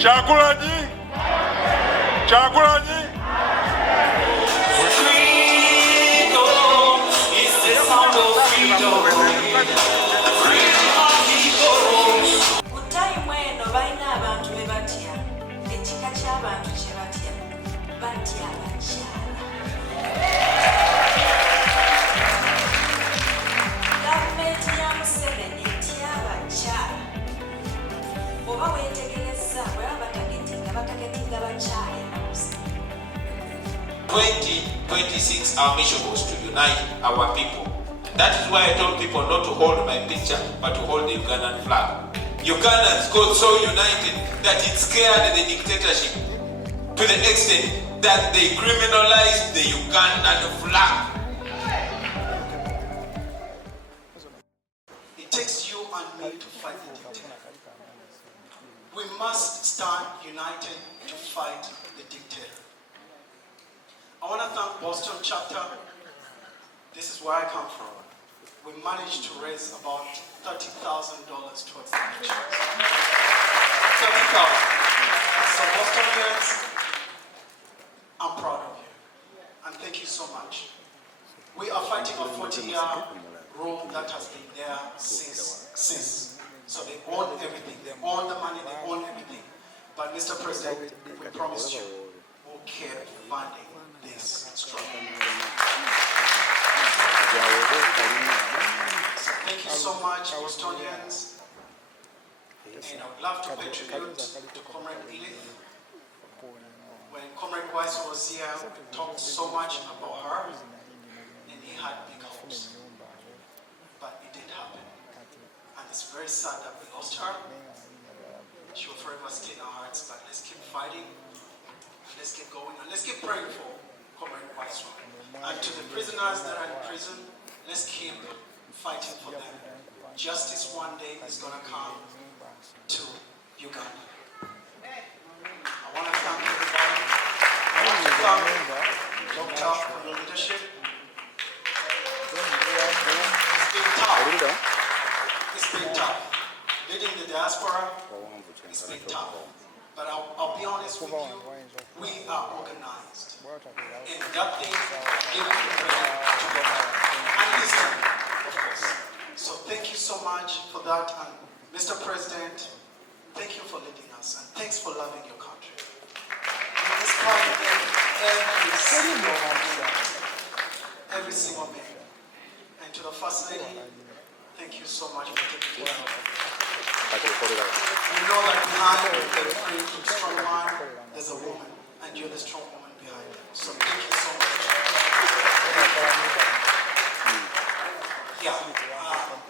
Kyagulanyi. Kyagulanyi. Our mission was to unite our people. That is why I told people not to hold my picture, but to hold the Ugandan flag. Ugandans got so united that it scared the dictatorship to the extent that they criminalized the Ugandan flag. It takes you and me to fight the dictator. We must stand united to fight the dictator. I want to thank Boston chapter. This is where I come from. We managed to raise about $30,000 towards the elections. 30,000. So Bostonians, I'm proud of you. And thank you so much. We are fighting a 40-year rule that has been there since. So they own everything. They own the money, they own everything. But Mr. President, we promised you we'll keep funding this struggle. So thank you so much, Bostonians. And I would love to pay tribute to Comrade Edith. When Comrade Weiss was here, we talked so much about her, and he had big hopes. But it didn't happen. And it's very sad that we lost her. She will forever stay in our hearts, but let's keep fighting, and let's keep going, and let's keep praying for Comrade Weiss. And to the prisoners that are in prison, let's keep fighting for them. Justice one day is going to come to Uganda. I want to thank everybody. I want to thank Doctor for your leadership. It's been tough. It's been tough. Leading the diaspora, it's been tough. But I'll be honest with you, we are organized. In that thing, giving the credit to God. And listening, of course. So thank you so much for that. And Mr. President, thank you for leading us. And thanks for loving your country. You inspire every single man. And to the First Lady, thank you so much for taking care of us. You know that behind every strong man, there's a woman, and you're the strong woman behind it. So thank you so much.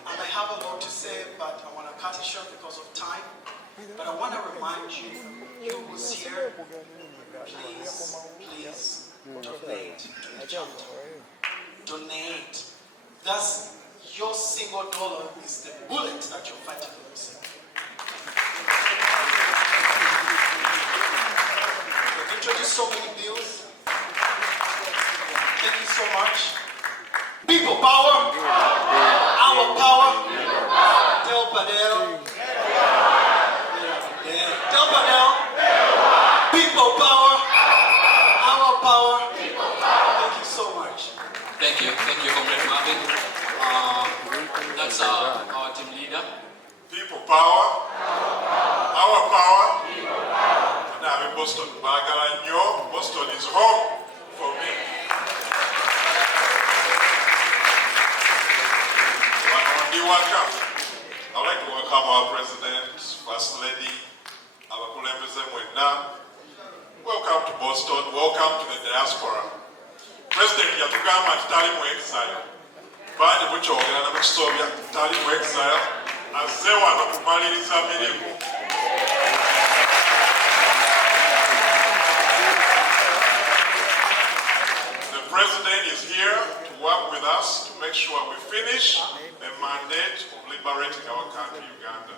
I may have a lot to say, but I want to cut it short because of time. But I want to remind you, you who's here, please donate to the chapter. Donate. That's your single dollar is the bullet that you're fighting for yourself. We've introduced so many bills. Thank you so much. People power. Our power. Del Padel. Del Padel. People power. Our power. Thank you so much. Thank you, Comrade Marvin. That's our team leader. People power. Our power. Now in Boston, Boston is home for me. I'd like to welcome our President, First Lady, our President. Welcome to Boston. Welcome to the diaspora. President yatugamba nti tali mu exile. Bandi bukyogera na mukisobya tali mu exile. Azze wano kumaliriza mirimu. The President is here to work with us to make sure we finish the mandate of liberating our country, Uganda.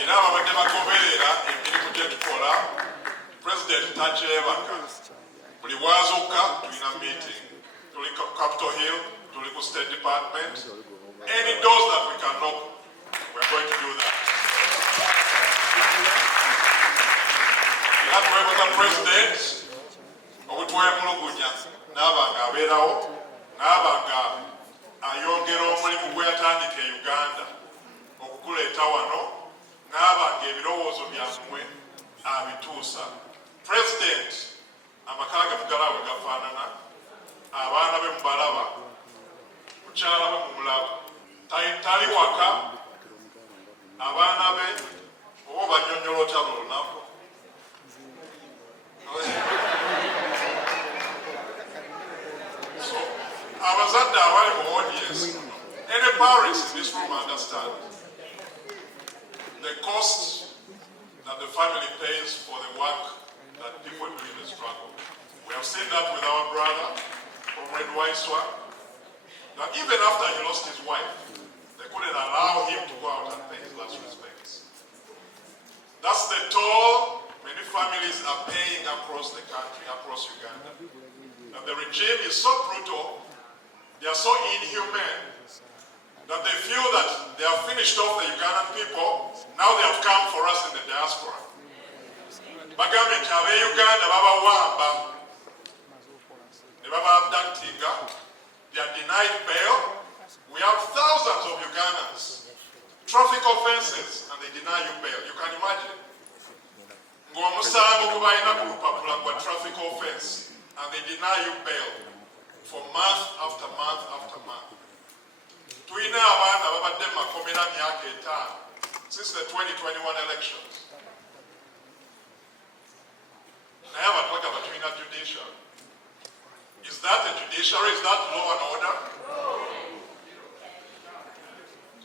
Era ababadde bagoberera emirimu gye tukola, President takyebaka. Buli bwazuuka tulina meeting. Tuli Capitol Hill, tuli ku State Department. Any doors that we can knock, we're going to do that. Natwebaza President obutwemulugunya n'abanga abeerawo n'abanga ayongera omulimu gwe yatandika e Uganda okukuleeta wano n'abanga ebirowoozo byammwe abituusa. President amaka gaffe galaba bwe gafaanana, abaana be mubalaba, mukyala we mumulaba, tali waka, abaana be oba obanyonnyola otya mu lunaku. So abazadde abali mu audience, any parents in this room understand the cost that the family pays for the work that people do in the struggle. We have seen that with our brother, Comrade Waiswa, that even after he lost his wife, they couldn't allow him to go out and pay his last respects. That's the toll many families are paying across the country, across Uganda. And the regime is so brutal, they are so inhumane, that they feel that they have finished off the Ugandan people, now they have come for us in the diaspora. Bagambye nti ab'e-Uganda babawamba, ne baba abductinga, they are denied bail. We have thousands of Ugandans, traffic offenses, and they deny you bail. You can imagine. Ng'omusango gwe balina ku lupapula gwa traffic offense, and they deny you bail for month after month after month. Tulina abaana babadde mu makomera myaka 5 since the 2021 elections. Naye abantu bagamba tulina judiciary. Is that a judiciary? Is that law and order?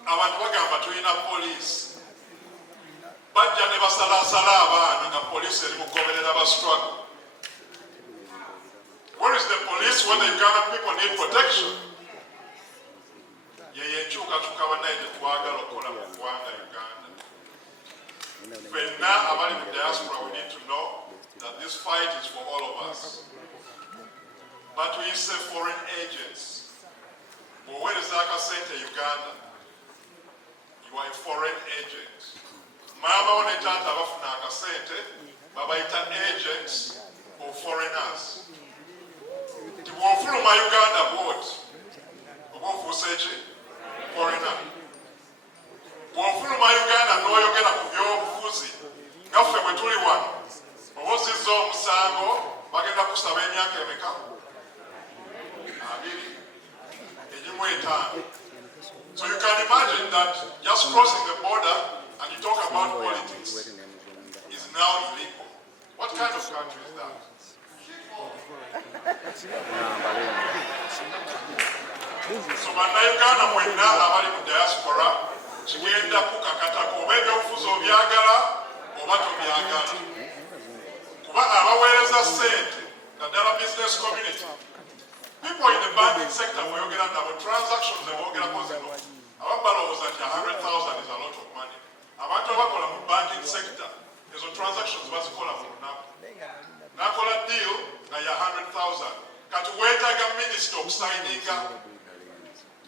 Abantu bagamba tulina police. Bajja ne basalasala abaana nga police eri mugoberera ba struggle. Where is the police when the Ugandan people need protection? Yeye enkyukakyuka bannaye gye twagala okukola mu ggwanga Uganda. Ffenna abali mu diaspora, we need to know that this fight is for all of us. But we say foreign agents. Bw'oweereza akasente Uganda, you are a foreign agent. Maama wo ne taata abafuna akasente babayita agents of foreigners. Nti bw'ofuluma Uganda bw'oti oba ofuuse ki? Foreigner. Bw'ofuluma Uganda n'oyogera ku by'obufuzi nga ffe bwe tuli wano oba ozizza omusango bagenda kusaba emyaka emeka? 2, 5. So you can imagine that just crossing the border and you talk about politics is now illegal. What kind of country is that? So bannayuganda mwenna abali mu diaspora kigenda kukakatako oba ebyobufuzi obyagala oba tobyagala. Kuba abaweereza ssente naddala business community, people in the banking sector bweyogera nabo transactions eboogerako zino abamu balowooza nti 100,000 is a lot of money. Abantu abakola mu banking sector ezo transactions bazikola mu lunaku. Nakola deal na ya 100,000 kati weetaaga minisita okusayininga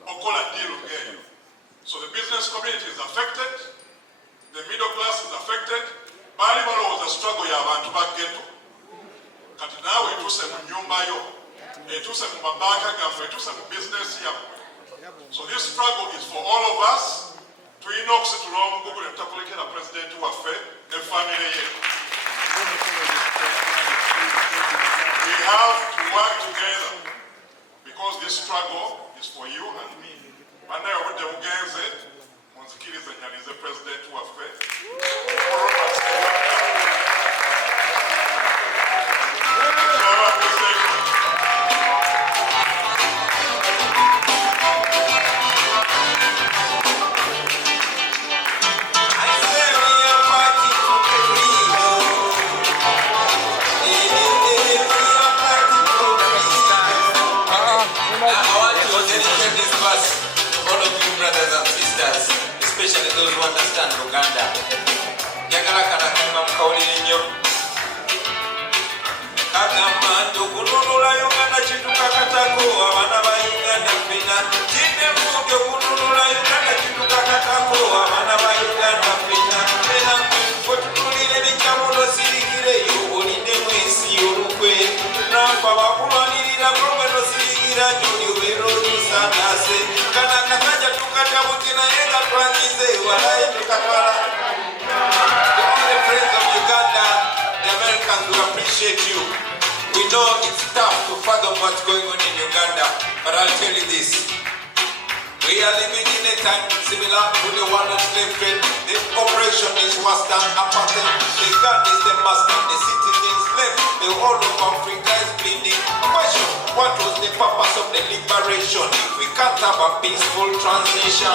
okola deal ngeeyo. So the business community is affected, the middle class is affected. Baali balowooza struggle y'abantu ba ghetto, kati naawe etuuse mu nnyumba yo, etuuse mu mabanka gammwe, etuuse mu business yammwe. So this struggle is for all of us. Tulina okusitula omugugu ne tutakulekera president waffe ne family ye. We have to work together because this struggle is for you and me. Bannaye obudde bugenze, munzikirize nyalize president waffe. Especially those who understand Uganda. appreciate you. We know it's tough to fathom what's going on in Uganda, but I'll tell you this. We are living in a time similar to the one of slave trade. The operation is master apartheid. The gun is the master. The citizens left. The whole of Africa is bleeding. Question: what was the purpose of the liberation if we can't have a peaceful transition?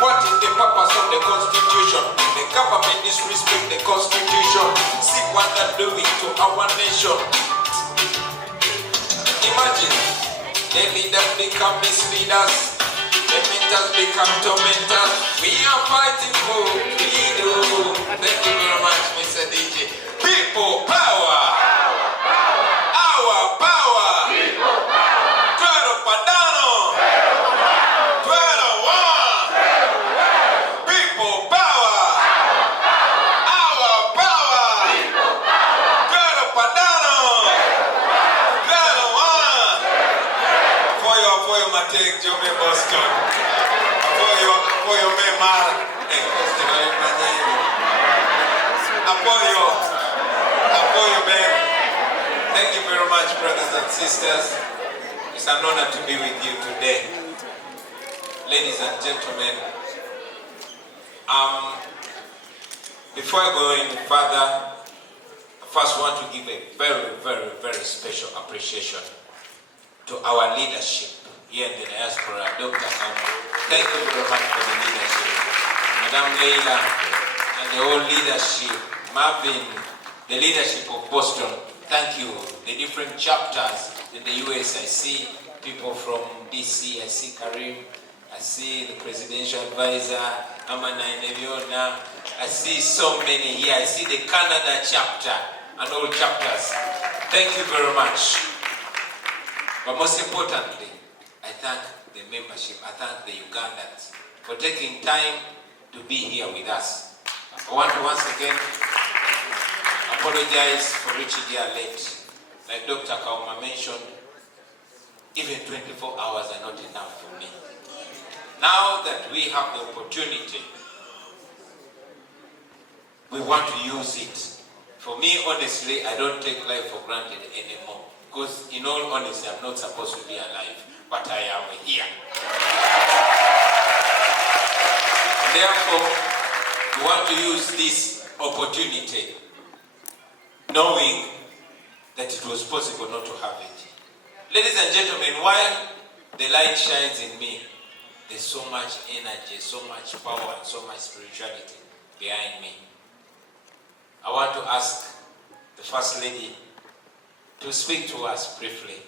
What is the purpose of the constitution if the government disrespect the constitution? See what they're doing to our nation. Imagine the leaders become misleaders. The mentors become tormentors. We are fighting for freedom. Thank you very much, Mr. DJ. People power. Our power. Twero Padano. Twero One. People power. Our power. Twero Padano. Twero One. For your Mateg, Jome Boston. For your memar. Apoyo Ben. Thank you very much, brothers and sisters. It's an honor to be with you today. Ladies and gentlemen, before I go any further, I first want to give a very, very, very special appreciation to our leadership here in the diaspora. Dr. Kauma, thank you very much for the leadership. Madam Leila and the whole leadership, Marvin, the leadership of Boston, thank you. The different chapters in the US, I see people from DC, I see Karim, I see the presidential advisor, Amana Neviona, I see so many here, I see the Canada chapter and all chapters. Thank you very much. But most importantly, I thank the membership, I thank the Ugandans for taking time to be here with us. I want to once again apologize for reaching here late. Like Dr. Kauma mentioned, even 24 hours are not enough for me. Now that we have the opportunity, we want to use it. For me, honestly, I don't take life for granted anymore. Because in all honesty, I'm not supposed to be alive, but I am here. Therefore, we want to use this opportunity, knowing that it was possible not to have it. Ladies and gentlemen, while the light shines in me, there's so much energy, so much power, and so much spirituality behind me. I want to ask the First Lady to speak to us briefly,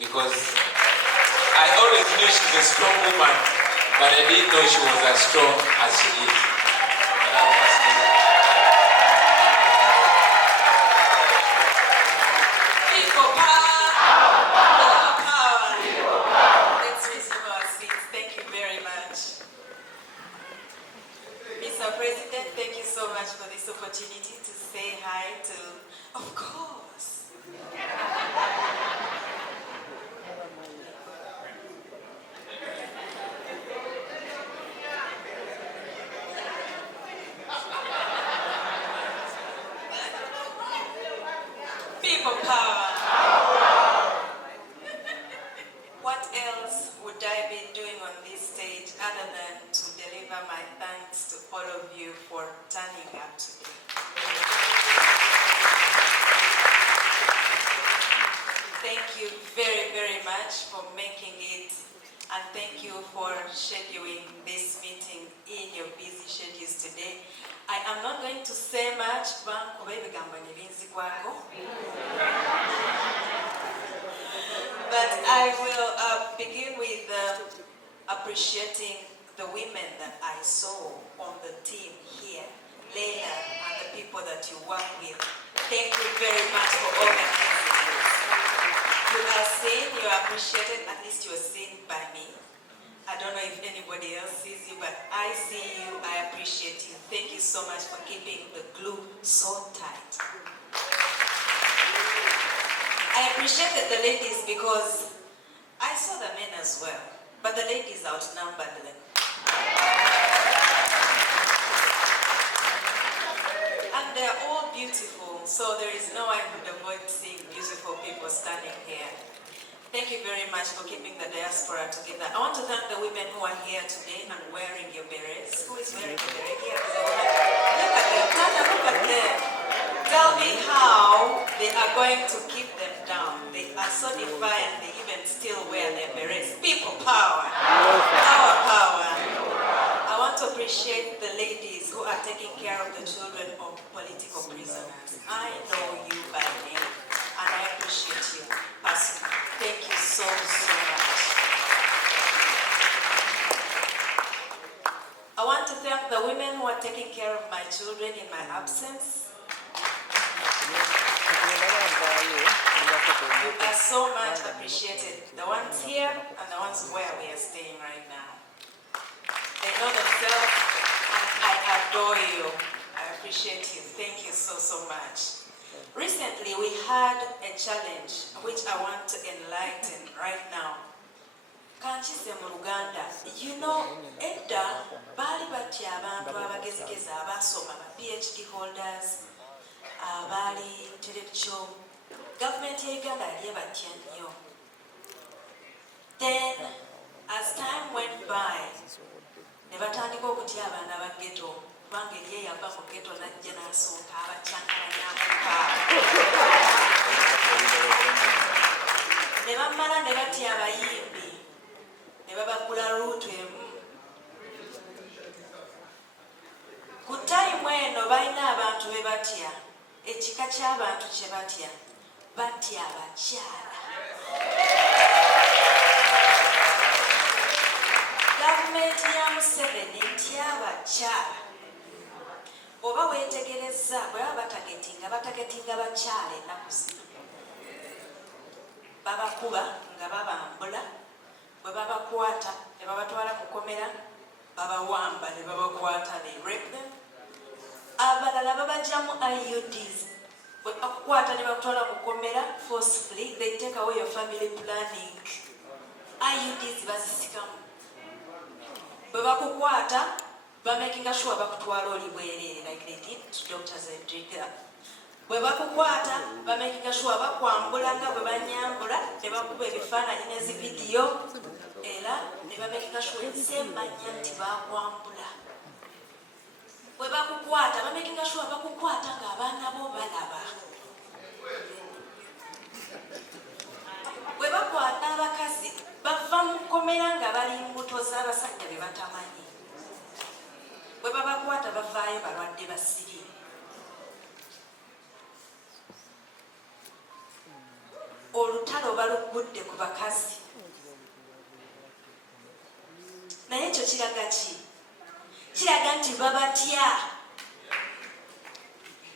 because I always knew she's a strong woman, but I didn't know she was as strong as she is. People power, power. Let's resume our seats. Thank you very much. Mr. President, thank you so much for this opportunity to say hi to, of course. People power. What else would I be doing on this stage other than to deliver my thanks to all of you for turning up today? Thank you very, very much for making it, and thank you for scheduling this meeting in your busy schedules today. I am not going to say much, but I will begin with appreciating the women that I saw on the team here, Leila and the people that you work with. Thank you very much for organizing this. You are seen, you are appreciated, at least you are seen by me. I don't know if anybody else sees you, but I see you, I appreciate you. Thank you so much for keeping the glue so tight. I appreciated the ladies because I saw the men as well, but the ladies outnumbered them. And And they're all beautiful, so there is no way I could avoid seeing beautiful people standing here. Thank you very much for keeping the diaspora together. I want to thank the women who are here today and wearing your berets. Who is wearing a beret here? Look at them, Tata, look at them. Tell me how they are going to keep them down. They are so defiant, they even still wear their berets. People power. Power, power. I want to appreciate the ladies who are taking care of the children of political prisoners. I know you by name, and I appreciate you personally. Thank you so, so much. I want to thank the women who are taking care of my children in my absence. You are so much appreciated. The ones here and the ones where we are staying right now. They know themselves, and I adore you. I appreciate you. Thank you so, so much. Recently, we had a challenge which I want to enlighten right now. Kanchise mu Luganda, you know, edda bali batya abantu abagezigezi abasoma ba PhD holders, abali intellectual. Government ya Uganda yali batya nnyo. Then, as time went by, ne batandika okutya abaana ba ghetto. Kubanga ye yava mu ghetto najja n'asooka abacyankalanya ne bamala ne batya abayimbi ne babagula luutu emu. Ku tayimu eno balina abantu be batya, ekika ky'abantu kye batya abakyala. Gavumenti ya Museveni ntya abakyala. Oba weetegereza bwe baba batagetinga bakyala ennaku zino. Babakuba nga babambula, bwe babakwata ne babatwala ku kkomera, babawamba ne babakwata, they rape them. Abalala babajjamu IUDs. Bwe bakukwata ne bakutwala ku kkomera forcefully, they take away your family planning. IUDs bazisikamu. Bwe bakukwata, making sure bakutwala oli bwerere like they did to Dr. Zedriga. Bwe bakukwata, making sure bakwambula nga bwe banyambula, ne bakuba ebifaananyi n'ezividiyo, era ne making sure ensemanya nti bakwambula. Bwe bakukwata, making sure bakukwata ng'abaana bo balaba. Bwe bakwata abakazi, bava mu kkomera nga bali mbuto z'abasajja be batamanyi. Bwe babakwata bavaayo balwadde basiri. Olutalo balugudde ku bakazi. Naye ekyo kiraga ki? Kiraga nti babatya.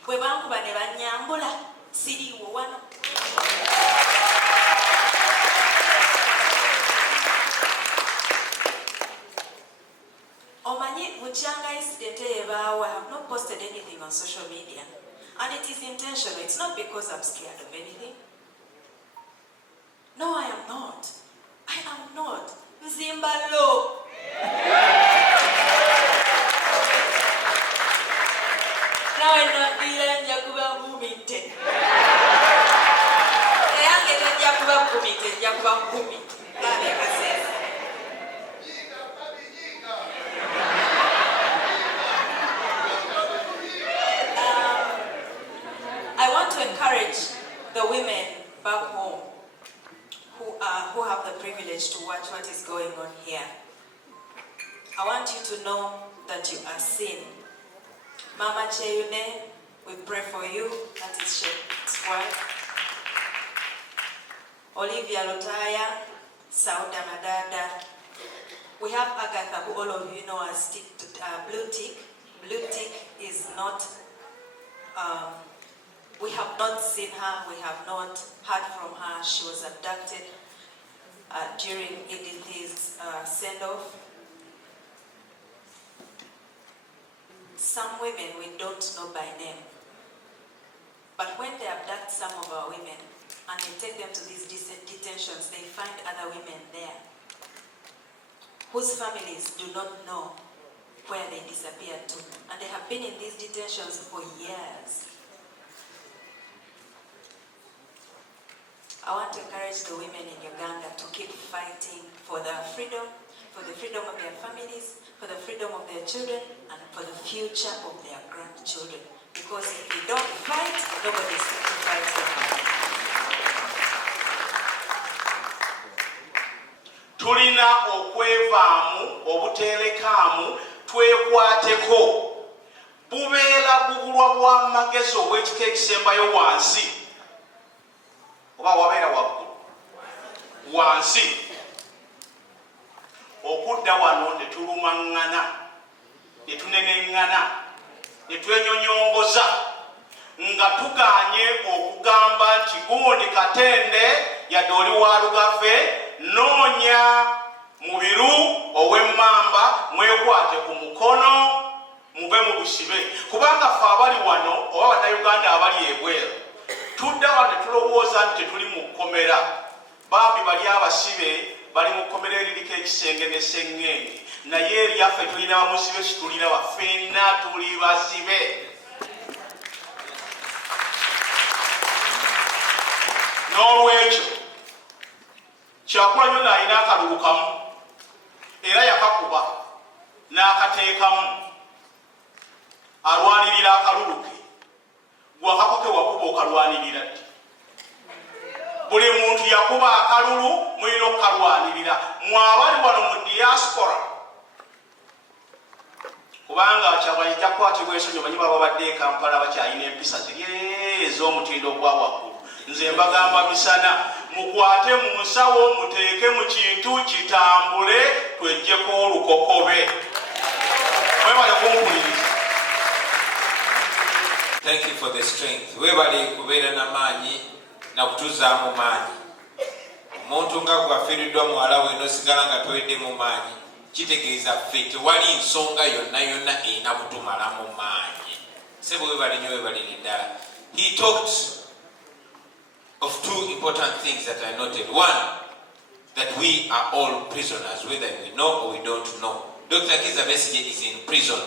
Bwe bankuba ne banyambula, siriiwo wano. Buchanga incident I have not posted anything on social media, and it is intentional. It's not because I'm scared of anything. No, I am not. I am not. Mzimbalo. Now I know Ilan Jakuba Mumite. I am getting Jakuba Mumite, Jakuba Mumite. Encourage the women back home who have the privilege to watch what is going on here. I want you to know that you are seen. Mama Cheyune, we pray for you. That is Sheikh's wife. Olivia Lotaya, Sauda Madada. We have Agatha, who all of you know as Blue Tick. Blue Tick is not... we have not seen her, we have not heard from her. She was abducted during Edith's send-off. Some women we don't know by name. But when they abduct some of our women and they take them to these detentions, they find other women there whose families do not know where they disappeared to. And they have been in these detentions for years. I want to encourage the women in Uganda to keep fighting for their freedom, for the freedom of their families, for the freedom of their children, and for the future of their grandchildren. Because if we don't fight, nobody is going to fight for them. Tulina okwevaamu obuteelekaamu twekwateko bubeera bugulwa bwa magezi obw'ekika ekisembayo wansi oba wabeera waggulu wansi okudda wano ne tulumaŋŋana ne tuneneŋŋana ne twenyonyongoza nga tugaanye okugamba nti gundi Katende yadde oli wa Lugave noonya mubiru ow'emmamba mwekwate ku mukono mube mu busibe kubanga ffe abali wano oba bannayuganda abali ebweru tudda wano ne tulowooza nti tetuli mu kkomera bambi bali abasibe bali mu kkomera eririko ekisenge n'esseŋŋenge naye eryaffe tulina bamusibe situlina baffenna tuli basibe n'olwekyo Kyagulanyi alina akalulu kamu era yakakuba n'akateekamu alwanirira akalulu ke gwakakoke wakuba okalwanirira ddi buli muntu yakuba akalulu mulina okukalwanirira mwabali wano mu diaspora kubanga Kyagulanyi jakwatibwa ensonyi banyi baba badde e Kampala bakyalina empisa ziri ez'omutindo gwa waggulu nze mbagamba misana mukwate mu nsawo muteeke mu kintu kitambule twejjeko olukokobe mwebale kumpuliriza. Thank you for the strength. Webali kubeera n'amaanyi na kutuzaamu maanyi. Omuntu nga gwafiiriddwa muwala we n'osigala nga towedde mu maanyi kitegeeza ffe tewali nsonga yonna yonna erina kutumalamu maanyi. Ssebo webali nnyo webalire ddala. He talked of two important things that I noted. One, that we are all prisoners, whether we know or we don't know. Dr. Kizza Besigye is in prison.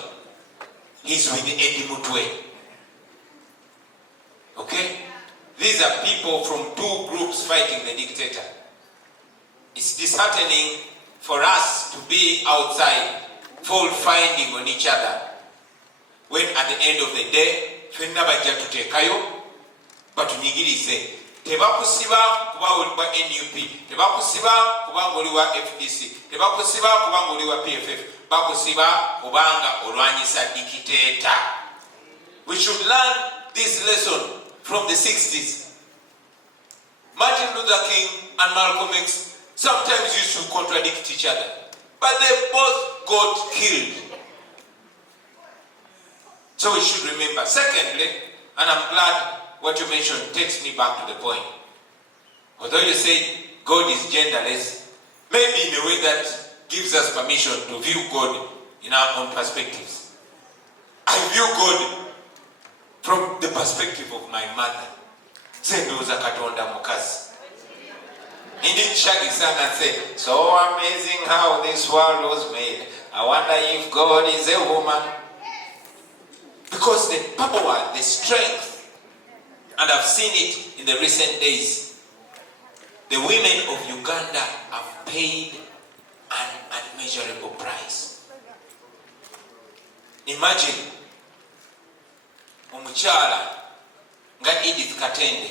He's with Eddie Mutwe. Okay? These are people from two groups fighting the dictator. It's disheartening for us to be outside, fault finding on each other, when at the end of the day, fenna bajja tuteekayo batunyigirize. Tebakusiba kuba oli wa NUP, tebakusiba kubanga oli wa FDC, tebakusiba kubanga oli wa PFF, bakusiba kubanga olwanyisa dictator. We should learn this lesson from the 60s. Martin Luther King and Malcolm X sometimes used to contradict each other, but they both got killed. So we should remember. Secondly, and I'm glad what you mentioned takes me back to the point. Although you say God is genderless, maybe in a way that gives us permission to view God in our own perspectives. I view God from the perspective of my mother. Sendoza Katonda Mukazi. Indeed, Shaggy sang and said, so amazing how this world was made. I wonder if God is a woman. Because the power, the strength, and I've seen it in the recent days, the women of Uganda have paid an unmeasurable price. Imagine omukyala nga Edith Katende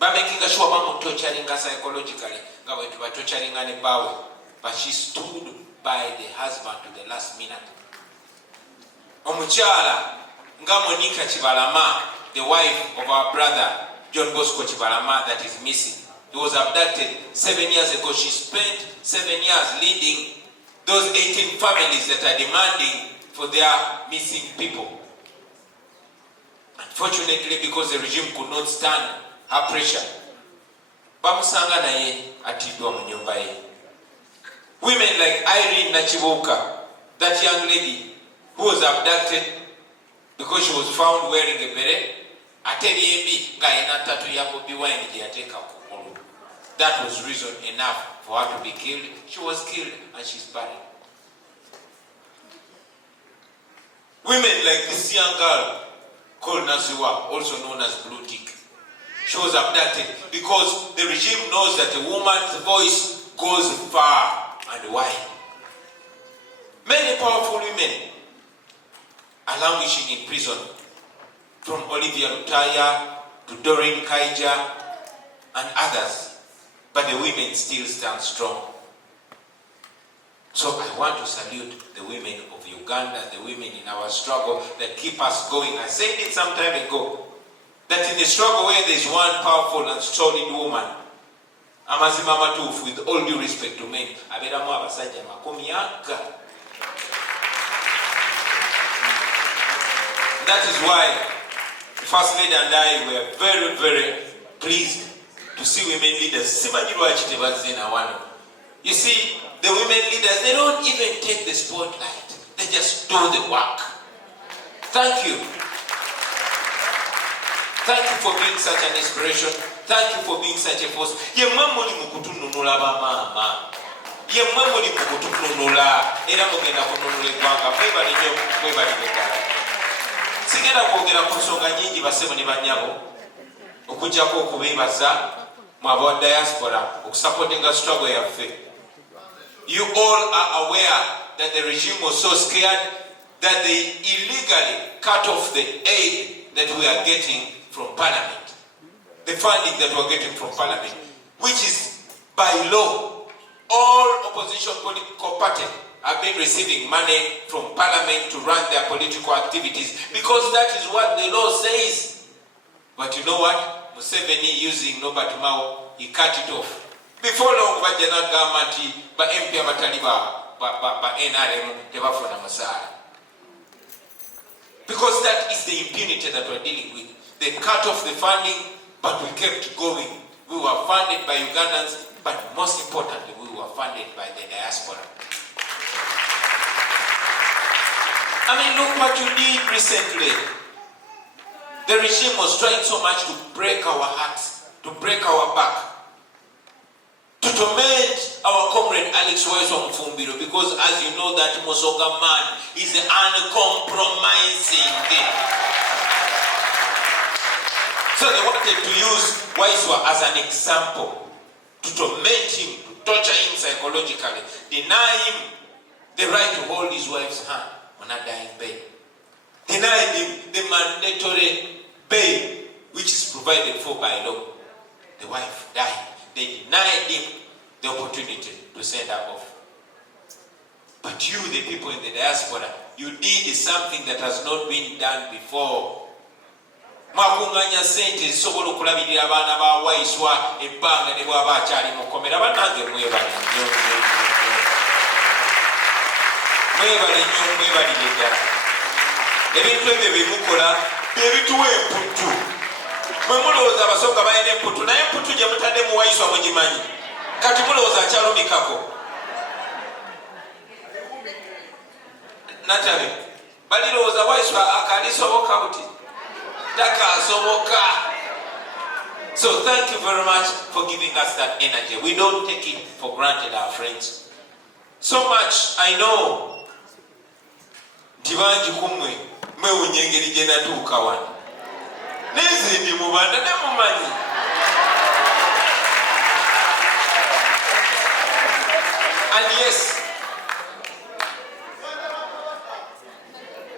bamakinga sure bamutocharinga psychologically nga bwe tubatocharinga ne bawe, but she stood by the husband to the last minute. Omukyala nga Monica Kibalama, the wife of our brother John Bosco Kibalama that is missing. He was abducted 7 years ago. She spent 7 years leading those 18 families that are demanding for their missing people. Unfortunately, because the regime could not stand her pressure, bamusanga naye atidwa mu nyumba ye. Women like Irene Nachibuka, that young lady who was abducted because she was found wearing a beret, that was reason enough for her to be killed. She was killed and she's buried. Women like this young girl called Naziwa, also known as Blue Tick. She was abducted because the regime knows that a woman's voice goes far and wide. Many powerful women are languishing in prison, from Olivia Lutaya to Doreen Kaija and others, but the women still stand strong. So I want to salute the women of Uganda, the women in our struggle that keep us going. I said it some time ago, that in the struggle where there is one powerful and solid woman, amazima matufu, with all due respect to men, aberamu abasajja makumi aga. That is why the First Lady and I were very, very pleased to see women leaders. You see, the women leaders, they don't even take the spotlight. They just do the work. Thank you. Thank you for being such an inspiration. Thank you for being such a force. Yemwemuli mukutununula bamama. Yemwemuli mukutununula. Era mugenda kununula eggwanga. Mwebali nnyo, mwebali ddala. Sigenda kwogera ku nsonga nnyingi basebo ne bannyabo okuggyako okubeebaza mu aba diaspora okusupportinga struggle yaffe. You all are aware that the regime was so scared that they illegally cut off the aid that we are getting from Parliament, the funding that we are getting from Parliament, which is by law. All opposition political parties have been receiving money from Parliament to run their political activities because that is what the law says. But you know what? Museveni, using Norbert Mao, he cut it off. Before long, Bajana Gamati, by MP Amataliba, by NRM, Tebafona Masara. Because that is the impunity that we're dealing with. They cut off the funding, but we kept going. We were funded by Ugandans, but most importantly, we were funded by the diaspora. I mean, look what you did recently. The regime was trying so much to break our hearts, to break our back, to torment our comrade Alex Weso Mfumbiro, because as you know that Musoga man is uncompromising. So they wanted to use Waiswa as an example, to torment him, to torture him psychologically, deny him the right to hold his wife's hand on a dying bed, deny him the mandatory bail which is provided for by law. The wife died. They denied him the opportunity to send her off. But you, the people in the diaspora, you did something that has not been done before. Mwakunganya sente zisobola okulabirira abaana ba Waiswa ebbanga ne bw'aba akyali mu kkomera. Bannange mwebale nnyo, mwebalire ddala. Ebintu ebyo bye mukola bye bituwa emputtu. Mwe mulowooza abasooka balina emputtu, naye emputtu gye mutadde mu Waiswa mugimanyi. Kati mulowooza akyalumikako. Natabe balirowooza Waiswa akalisoboka buti. So thank you very much for giving us that energy. We don't take it for granted, our friends. So much I know. Tibanji kumwe mwewunye engeri gye natuuka wano. N'enzindi mubanda ne mumanyi. And yes,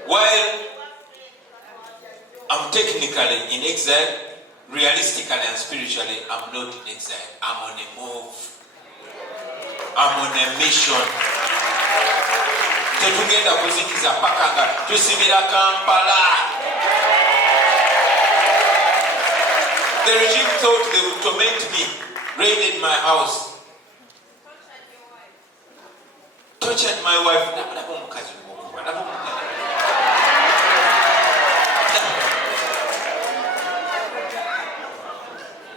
while I'm technically in exile, realistically and spiritually, I'm not in exile. I'm on a move. I'm on a mission. Tetugenda kuzikiza paka nga tusibira Kampala. The regime thought they would torment me, raided my house, tortured my wife.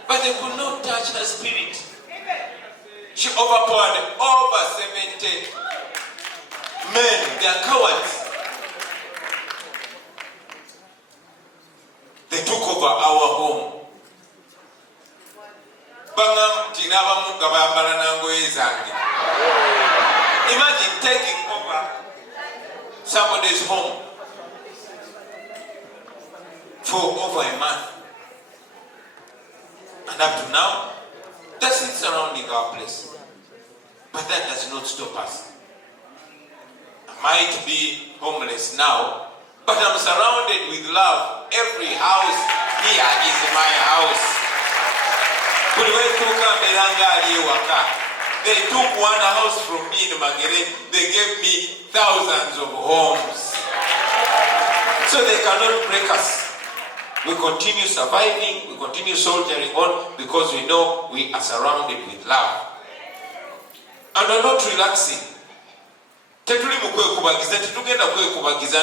But they could not touch her spirit. She overpowered over 70 men. They are cowards. They took over our home. Imagine taking over somebody's home. for over a month. And up to now, that's it surrounding our place. But that does not stop us. I might be homeless now, but I'm surrounded with love. Every house here is my house. They took one house from me in Magere. They gave me thousands of homes. So they cannot break us. We continue surviving, we continue soldiering on because we know we are surrounded with love. And we're not relaxing.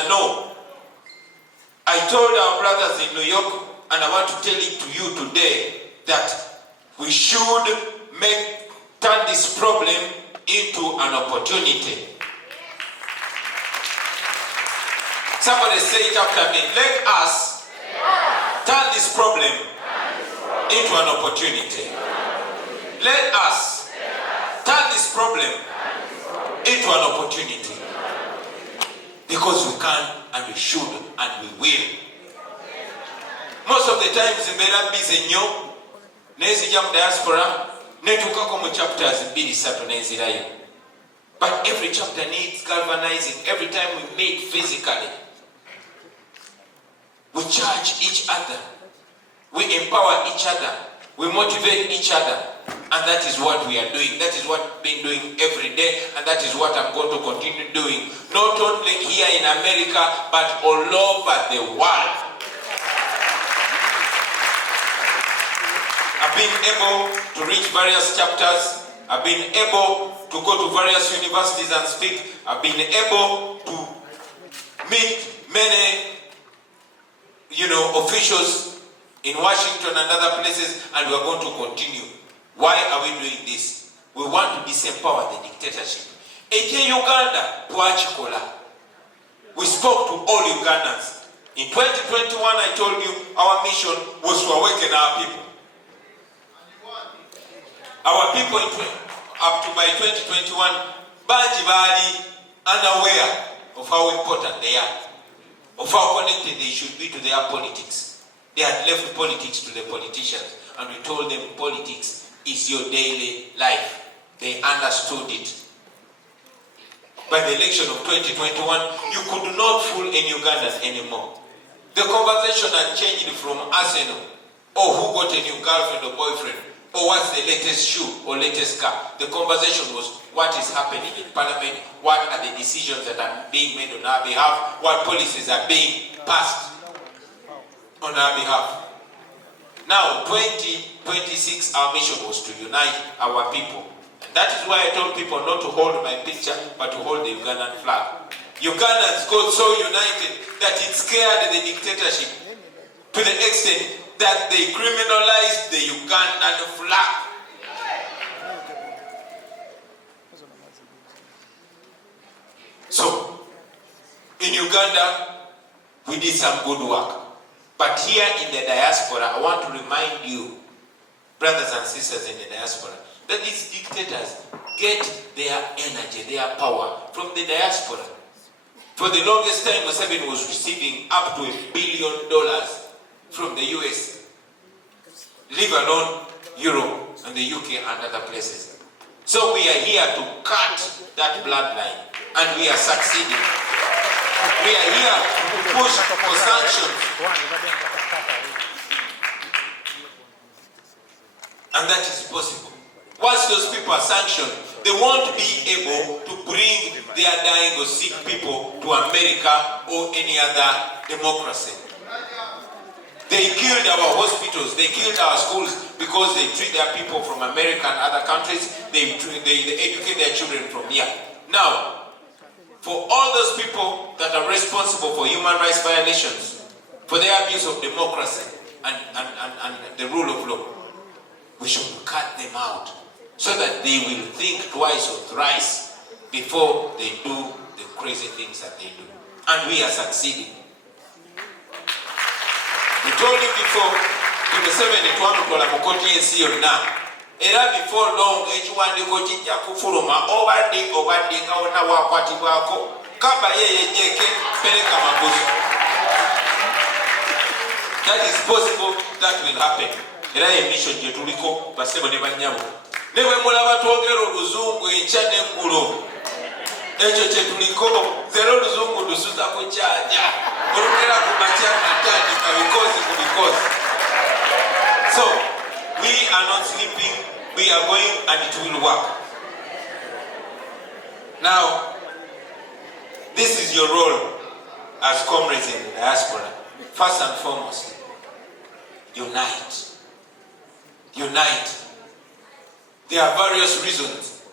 No. I told our brothers in New York, and I want to tell it to you today, that we should turn this problem into an opportunity. Somebody say it after me. Let us turn this problem into an opportunity. Let us turn this problem into an opportunity. Because we can and we should and we will. Most of the times in Bela Bizenyo, Nezijam diaspora, Netukako mu chapters in Bidisatu Nezirayo. But every chapter needs galvanizing. Every time we meet physically, we charge each other, we empower each other, we motivate each other, and that is what we are doing. That is what we've been doing every day, and that is what I'm going to continue doing. Not only here in America, but all over the world. I've been able to reach various chapters. I've been able to go to various universities and speak. I've been able to meet many officials in Washington and other places, and we are going to continue. Why are we doing this? We want to disempower the dictatorship. Eke Uganda, Tuachikola. We spoke to all Ugandans. In 2021, I told you our mission was to awaken our people. Our people up to by 2021, Banji Bali unaware of how important they are, of how connected they should be to their politics. They had left politics to the politicians, and we told them politics is your daily life. They understood it. By the election of 2021, you could not fool any Ugandans anymore. The conversation had changed from Arsenal, or who got a new girlfriend or boyfriend, or what's the latest shoe or latest car. The conversation was what is happening in Parliament, what are the decisions that are being made on our behalf, what policies are being passed on our behalf. Now, 2026, our mission was to unite our people. And that is why I told people not to hold my picture, but to hold the Ugandan flag. Ugandans got so united that it scared the dictatorship to the extent that they criminalized the Ugandan flag. So, in Uganda, we did some good work. But here in the diaspora, I want to remind you, brothers and sisters in the diaspora, that these dictators get their energy, their power from the diaspora. For the longest time, Museveni was receiving up to $1 billion from the US, leave alone Europe and the UK and other places. So we are here to cut that bloodline, and we are succeeding. We are here to push for sanctions. And that is possible. Once those people are sanctioned, they won't be able to bring their dying or sick people to America or any other democracy. They killed our hospitals, they killed our schools because they treat their people from America and other countries, they educate their children from here. Now, for all those people that are responsible for human rights violations, for their abuse of democracy and the rule of law, we should cut them out so that they will think twice or thrice before they do the crazy things that they do. And we are succeeding. We told you before, Museveni twamutwala mu kkooti y'ensi yonna. Era before long, ekiwandiiko kijja kufuluma obadde nga wonna waakwatibwako. Kaba ye yejjeke pereka maguzi. That is possible, that will happen. Era emission gye tuliko basebo ne bannyabo. Ne bwe mulaba twogera oluzungu enkya n'eggulo. Ekyo kye tuliko, zero oluzungu lusuza ku kyanja. Olugera ku makya natandika because. So, we are not sleeping, we are going and it will work. Now, this is your role as comrades in the diaspora. First and foremost, unite. Unite. There are various reasons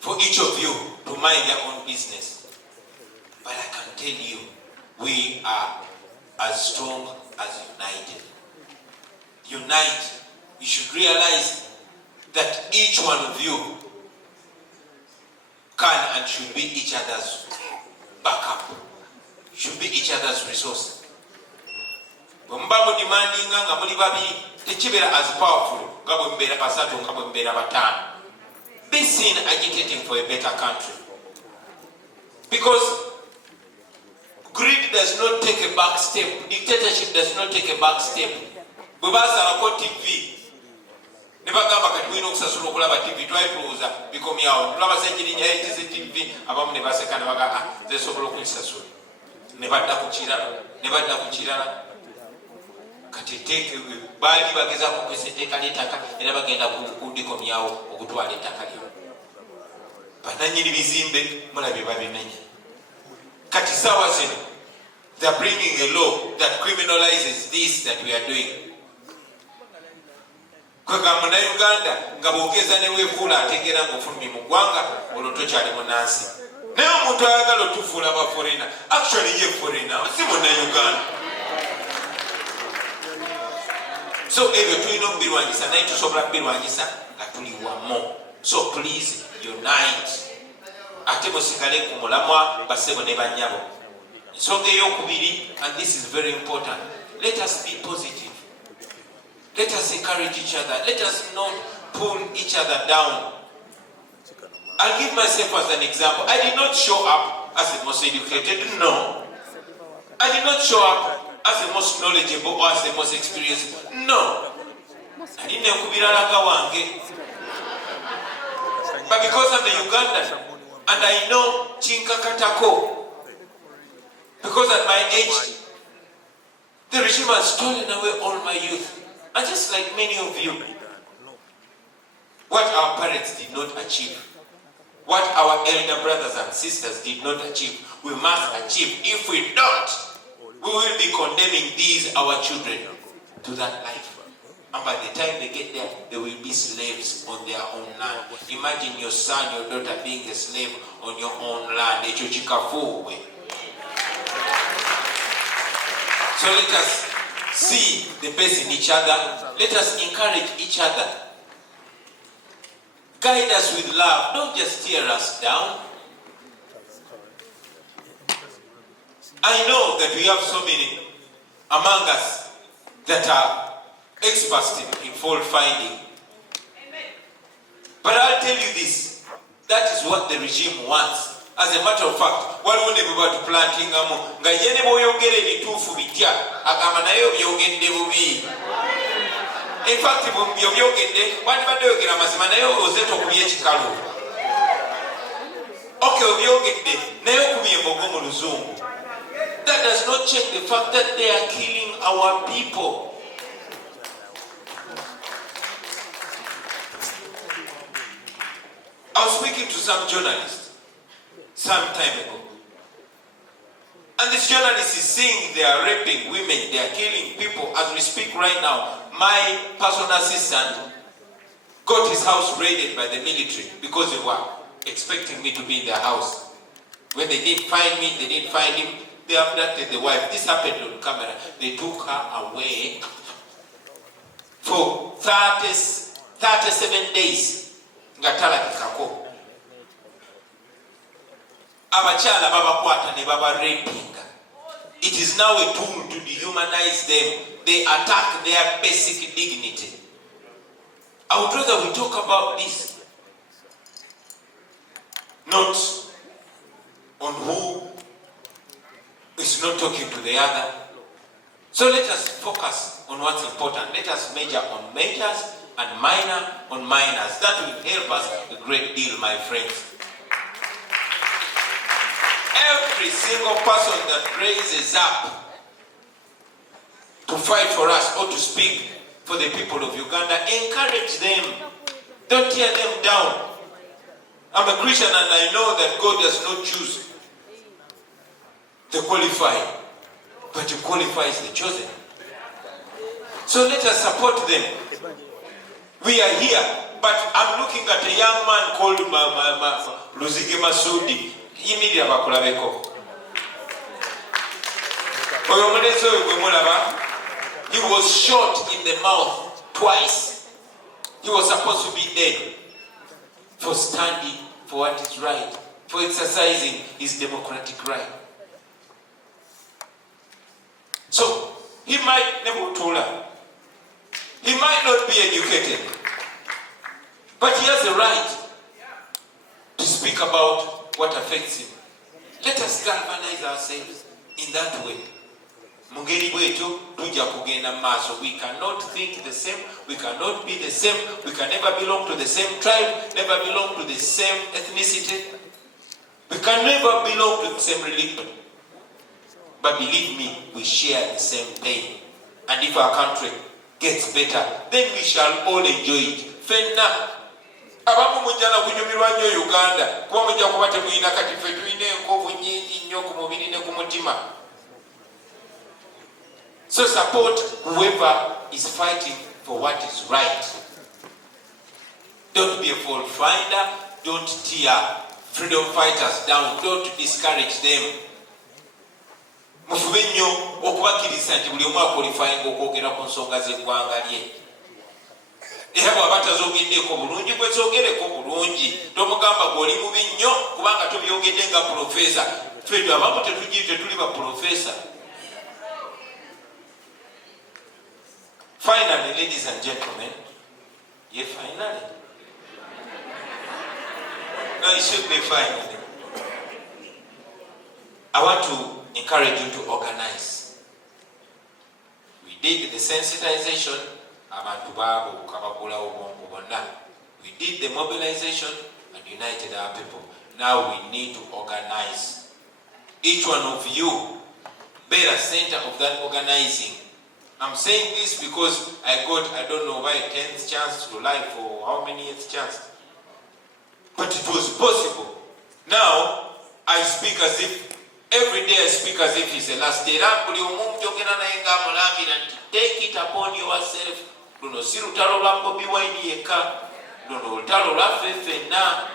for each of you to mind your own business. But I can tell you, we are as strong as united. Unite. You should realize that each one of you can and should be each other's backup. Should be each other's resource. Mbabu demanding nga muli babiri tekibera as powerful nga bwe mbeera basatu nga bwe mbeera bataano. Be seen agitating for a better country. Because greed does not take a back step. Dictatorship does not take a back step. Bwe basalako TV ne bagamba kati mulina okusasula okulaba TV twayituuza bikomyawo tulaba senjirinya yayitize TV abamu ne baseka ne baga zesobola okugisasula ne badda ku kirala kati etteeka baali bagezaako kukozesa etteeka ly'ettaka era bagenda kudikomyawo okutwala ettaka lyo. Bannannyini bizimbe mulabye babimenya. Kati saawa zino they are bringing a law that criminalizes this that we are doing. Kwega Munnayuganda nga bwogeza ne weefuula ategeera ng'ofulumye mu ggwanga olwo tokyali munnansi. Naye omuntu ayagala otufuula aba foreigner, actually ye foreigner, si Munnayuganda. So ebyo tulina okubirwanyisa naye tusobola kubirwanyisa nga tuli wamu. So please unite. Ate musigale ku mulamwa basebo ne bannyabo. Ensonga ey'okubiri, and this is very important, let us be positive. Let us encourage each other. Let us not pull each other down. I'll give myself as an example. I did not show up as the most educated. No. I did not show up as the most knowledgeable or as the most experienced. No. I didn't know. But because I'm a Ugandan and I know Chinkakatako, because at my age, the regime has stolen away all my youth. And just like many of you, what our parents did not achieve, what our elder brothers and sisters did not achieve, we must achieve. If we don't, we will be condemning these, our children, to that life. And by the time they get there, they will be slaves on their own land. Imagine your son, your daughter being a slave on your own land. So let us see the best in each other. Let us encourage each other. Guide us with love. Don't just tear us down. I know that we have so many among us that are experts in fault finding. But I'll tell you this. That is what the regime wants. As a matter of fact, waliwo ne bwe batuplantingamu nga ye ne bw'oyogera ebituufu bitya agamba naye obyogedde bubi. In fact, by'obyogedde wandibadde oyogera mazima naye oze tokubye ekikalu. Okay, obyogedde naye okubye embogo mu luzungu. That does not change the fact that they are killing our people. I was speaking to some journalists some time ago. And this journalist is saying they are raping women, they are killing people. As we speak right now, my personal assistant got his house raided by the military because they were expecting me to be in their house. When they didn't find me, they didn't find him, they abducted the wife. This happened on camera. They took her away for 37 days. Ngatalakikako. Abakyala babakwata ne baba raping. It is now a tool to dehumanize them. They attack their basic dignity. I would rather we talk about this, not on who is not talking to the other, So let us focus on what's important. Let us major on majors and minor on minors. That will help us a great deal, my friends. Every single person that raises up to fight for us or to speak for the people of Uganda, encourage them. Don't tear them down. I'm a Christian and I know that God does not choose the qualified, but He qualifies the chosen. So let us support them. We are here, but I'm looking at a young man called Luzige Masudi. Yimirira bakulabeko. Oyo omulenzi oyo gwe mulaba, he was shot in the mouth twice. He was supposed to be dead for standing for what is right, for exercising his democratic right. So he might never tula. He might not be educated, but he has a right to speak about what affects him. Let us galvanize ourselves in that way. Mungeri bwetu tuja kugenda maso. We cannot think the same. We cannot be the same. We can never belong to the same tribe. Never belong to the same ethnicity. We can never belong to the same religion. But believe me, we share the same pain. And if our country gets better, then we shall all enjoy it. Fenna. Abamu mujana kunyumirwa nnyo Uganda. Kuba mujja kuba temuyina kati ffe tulina enkovu nnyingi nnyo ku mubiri ne ku mutima. So support whoever is fighting for what is right. Don't be a fault finder. Don't tear freedom fighters down. Don't discourage them. Mufube nnyo okubakiriza nti buli omu akwalifyinga okwogera ku nsonga z'eggwanga lye. Era bw'aba tazogeddeko bulungi gwezogereko bulungi. Tomugamba gw'oli mubi nnyo kubanga tobyogedde nga profesa. Ffe abamu tetuli ba profesa. Finally, ladies and gentlemen, finally. No, it should be finally. I want to encourage you to organize. We did the sensitization. We did the mobilization and united our people. Now we need to organize. Each one of you bear a center of that organizing. I'm saying this because I don't know why 10th chance to life or how many 8th chance. But it was possible. Now, I speak as if, every day I speak as if it's the last day. Take it upon yourself. Luno si lutalo lwa Bobi Wine yekka. Luno lutalo lwaffe ffenna.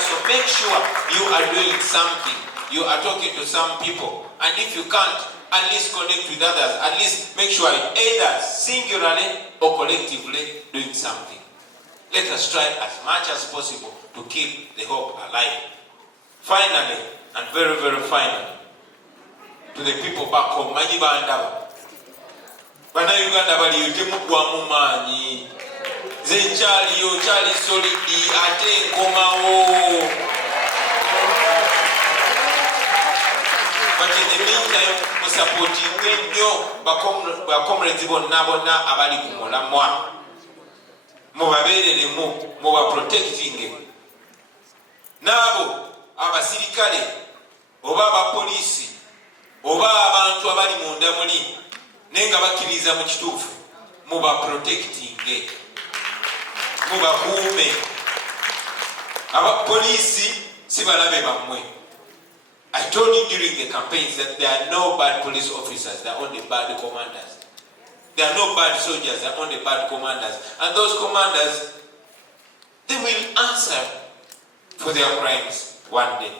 So make sure you are doing something. You are talking to some people. And if you can't, at least connect with others. At least make sure either singularly or collectively doing something. Let us try as much as possible to keep the hope alive. Finally, and very, very finally, to the people back home, Manyi Bandaba. Bana Uganda bali yotemugwamu maanyi. Zenchali yo chali solidi ate nkomawo. But in the meantime, we supporting nnyo bakomrezi bonna abali ku mulamwa. Mubabeereremu, mubaprotecting. N'abo abasirikale oba abapoliisi oba abantu abali munda muli naye nga bakkiriza mu kituufu, mubaprotecting, mubakuume. Abapoliisi si balabe bammwe. I told you during the campaigns that there are no bad police officers, there are only bad commanders. There are no bad soldiers, there are only bad commanders. And those commanders, they will answer for their crimes one day.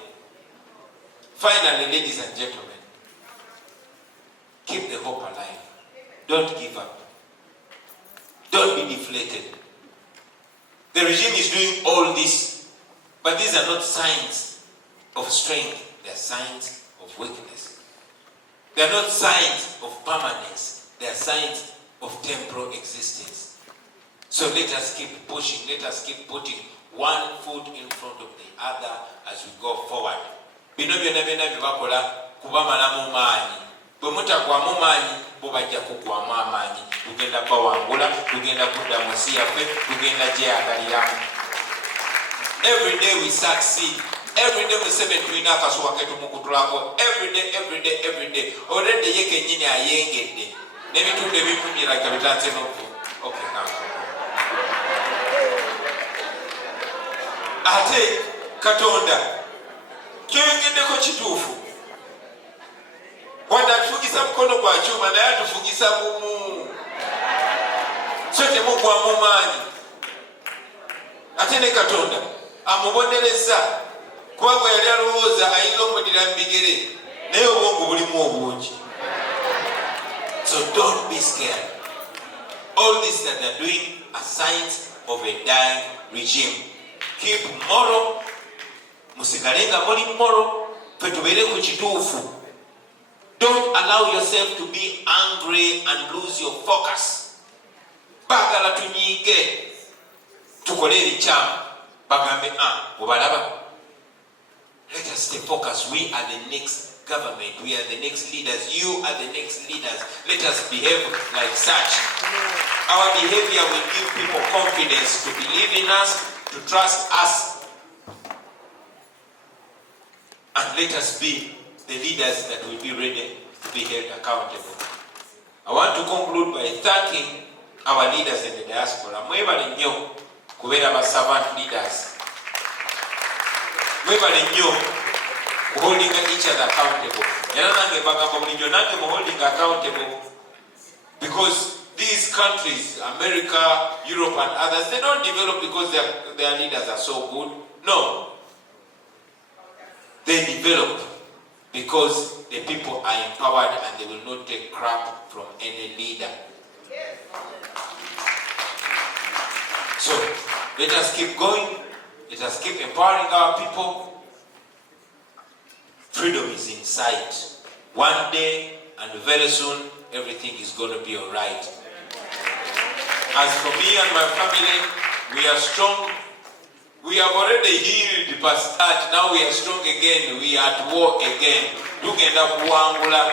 Finally, ladies and gentlemen, keep the hope alive. Don't give up. Don't be deflated. The regime is doing all this, but these are not signs of strength. They are signs of weakness. They are not signs of permanence. They are signs of temporal existence. So let us keep pushing. Let us keep putting one foot in front of the other as we go forward. Bino byonna byonna bye bakola kubamalamu maanyi. Bwe mutagwamu maanyi bo bajja kugwamu amaanyi. Tugenda bawangula, tugenda kudda mu nsi yaffe, tugenda gyeyagaliramu. Every day we succeed. Every day we say tulina akasuwa ketu mukutulako. Every day. Already ye kennyini ayengedde. N'ebitundu ebimunyiraka bitanze n'oku. Okay, now. Ate Katonda kyoyogeddeko kituufu. Wanda atufugisa mukono gwa kyuma naye atufugisa bumu. So temugwamu maanyi. Ate ne Katonda amubonereza kuba bwe yali alowooza ayinza omudira mu bigere naye obwongo bulimu obungi. So don't be scared. All this that they're doing are signs of a dying regime. Keep moral. Musigalenga muli moral. Fetubeere ku kituufu. Don't allow yourself to be angry and lose your focus. Bagala tunyiige. Tukole ebikyamu. Bagambe obalaba. Let us stay focused. We are the next government. We are the next leaders. You are the next leaders. Let us behave like such. Our behavior will give people confidence to believe in us, to trust us. And let us be the leaders that will be ready to be held accountable. I want to conclude by thanking our leaders in the diaspora. Mwebale nnyo kubeera ba servant leaders. Mwebale nnyo holding each other accountable. Era nange bagamba bulijjo nange mu holding accountable, because these countries, America, Europe and others, they don't develop because their leaders are so good. No. They develop because the people are empowered and they will not take crap from any leader. So, let us keep going. Let us keep empowering our people. Freedom is in sight. One day and very soon, everything is going to be all right. As for me and my family, we are strong. We have already healed past that. Now we are strong again. We are at war again. Tugenda kuwangula.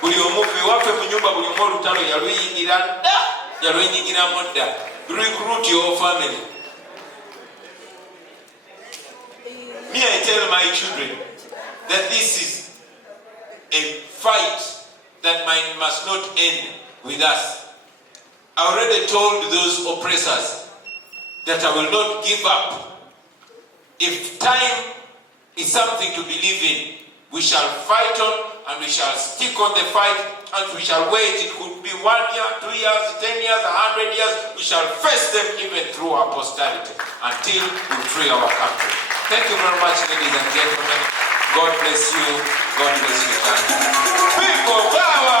Buli omufi waffe mu nyumba buli omu olutalo yaluyingira dda. Yalwenyigiramu dda. Recruit your family. Me, I tell my children that this is a fight that must not end with us. I already told those oppressors that I will not give up. If time is something to believe in, we shall fight on and we shall stick on the fight and we shall wait. It could be 1 year, 2 years, 10 years, 100 years. We shall face them even through our posterity until we free our country. Thank you very much, ladies and gentlemen. God bless you. God bless you. People power.